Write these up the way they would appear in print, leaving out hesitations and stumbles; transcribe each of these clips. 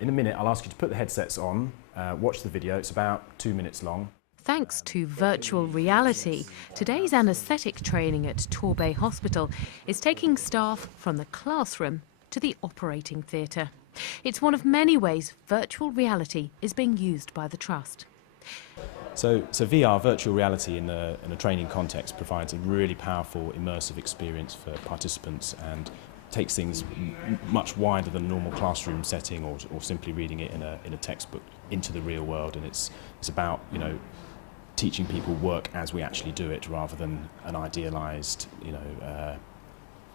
In a minute, I'll ask you to put the headsets on, watch the video. It's about 2 minutes long. Thanks to virtual reality, today's anaesthetic training at Torbay Hospital is taking staff from the classroom to the operating theatre. It's one of many ways virtual reality is being used by the Trust. So VR, virtual reality in a training context, provides a really powerful, immersive experience for participants and takes things much wider than a normal classroom setting or simply reading it in a textbook into the real world. And it's about, teaching people work as we actually do it rather than an idealised,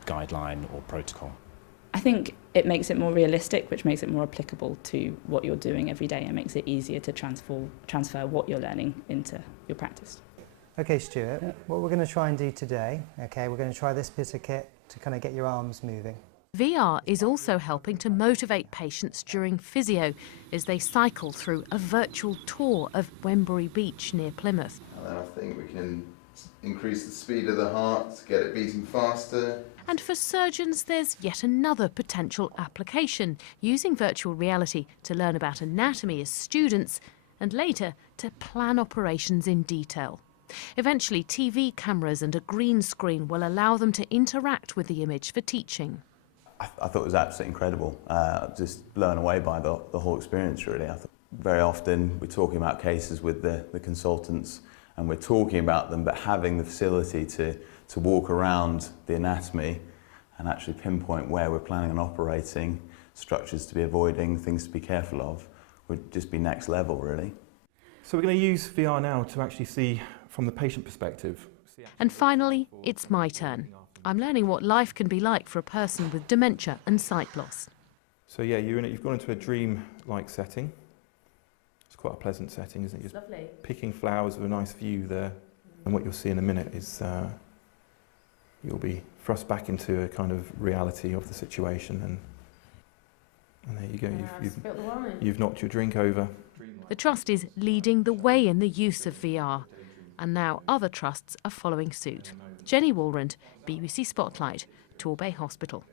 guideline or protocol. I think it makes it more realistic, which makes it more applicable to what you're doing every day and makes it easier to transfer what you're learning into your practice. Okay, Stuart, what we're going to try and do today, we're going to try this bit of kit to kind of get your arms moving. VR is also helping to motivate patients during physio as they cycle through a virtual tour of Wembury Beach near Plymouth. And then I think we can increase the speed of the heart to get it beating faster. And for surgeons, there's yet another potential application, using virtual reality to learn about anatomy as students and later to plan operations in detail. Eventually, TV cameras and a green screen will allow them to interact with the image for teaching. I thought it was absolutely incredible, just blown away by the whole experience really. Very often we're talking about cases with the consultants and we're talking about them, but having the facility to walk around the anatomy and actually pinpoint where we're planning on operating, structures to be avoiding, things to be careful of, would just be next level really. So we're going to use VR now to actually see from the patient perspective. And finally, it's my turn. I'm learning what life can be like for a person with dementia and sight loss. So yeah, you've gone into a dream-like setting. It's quite a pleasant setting, isn't it? It's lovely. Picking flowers with a nice view there. And what you'll see in a minute is you'll be thrust back into a kind of reality of the situation, and there you go. You've knocked your drink over. The Trust is leading the way in the use of VR, and now other trusts are following suit. Jenny Walrand, BBC Spotlight, Torbay Hospital.